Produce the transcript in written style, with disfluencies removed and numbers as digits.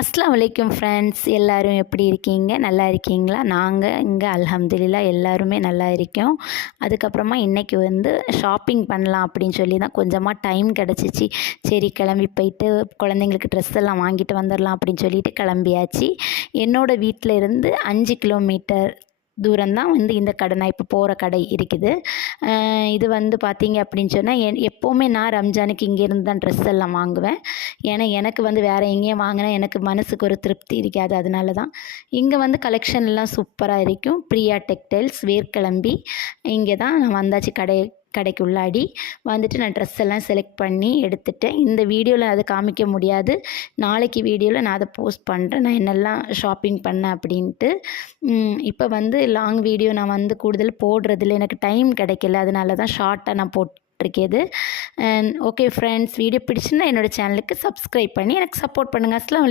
அஸ்ஸலாமு அலைக்கும் ஃப்ரெண்ட்ஸ், எல்லோரும் எப்படி இருக்கீங்க? நல்லா இருக்கீங்களா? நாங்கள் இங்கே அல்ஹம்துலில்லாஹ் எல்லாருமே நல்லா இருக்கோம். அதுக்கப்புறமா இன்றைக்கி ஷாப்பிங் பண்ணலாம் அப்படின்னு சொல்லி தான் கொஞ்சமாக டைம் கிடச்சிச்சு. சரி கிளம்பி போயிட்டு குழந்தைங்களுக்கு ட்ரெஸ் எல்லாம் வாங்கிட்டு வந்துடலாம் அப்படின்னு சொல்லிட்டு கிளம்பியாச்சு. என்னோடய வீட்டில் இருந்து 5 கிலோமீட்டர் தூரம்தான் இந்த கடை, நான் இப்போ போகிற கடை இருக்குது. இது பார்த்தீங்க அப்படின்னு சொன்னால் எப்போவுமே நான் ரம்ஜானுக்கு இங்கேருந்து தான் ட்ரெஸ் எல்லாம் வாங்குவேன். ஏன்னா எனக்கு வேறு எங்கேயும் வாங்கினா எனக்கு மனசுக்கு ஒரு திருப்தி இருக்காது. அதனால தான் இங்கே கலெக்ஷன்லாம் சூப்பராக இருக்கும். பிரியா டெக்டைல்ஸ் வேர்க்கிளம்பி இங்கே தான் நான் வந்தாச்சு. கடைக்கு உள்ளாடி நான் ட்ரெஸ் எல்லாம் செலக்ட் பண்ணி எடுத்துட்டேன். இந்த வீடியோவில் அதை காமிக்க முடியாது. நாளைக்கு வீடியோவில் நான் அதை போஸ்ட் பண்ணுறேன், நான் என்னெல்லாம் ஷாப்பிங் பண்ணேன் அப்படின்ட்டு. இப்போ லாங் வீடியோ நான் கூடுதல் போடுறதில்ல, எனக்கு டைம் கிடைக்கல. அதனால தான் ஷார்ட்டாக நான் போட்டிருக்கேது. ஓகே ஃப்ரெண்ட்ஸ், வீடியோ பிடிச்சுன்னா என்னோடய சேனலுக்கு சப்ஸ்கிரைப் பண்ணி எனக்கு சப்போர்ட் பண்ணுங்கள். அஸ்ஸலாமு அலைக்கும்.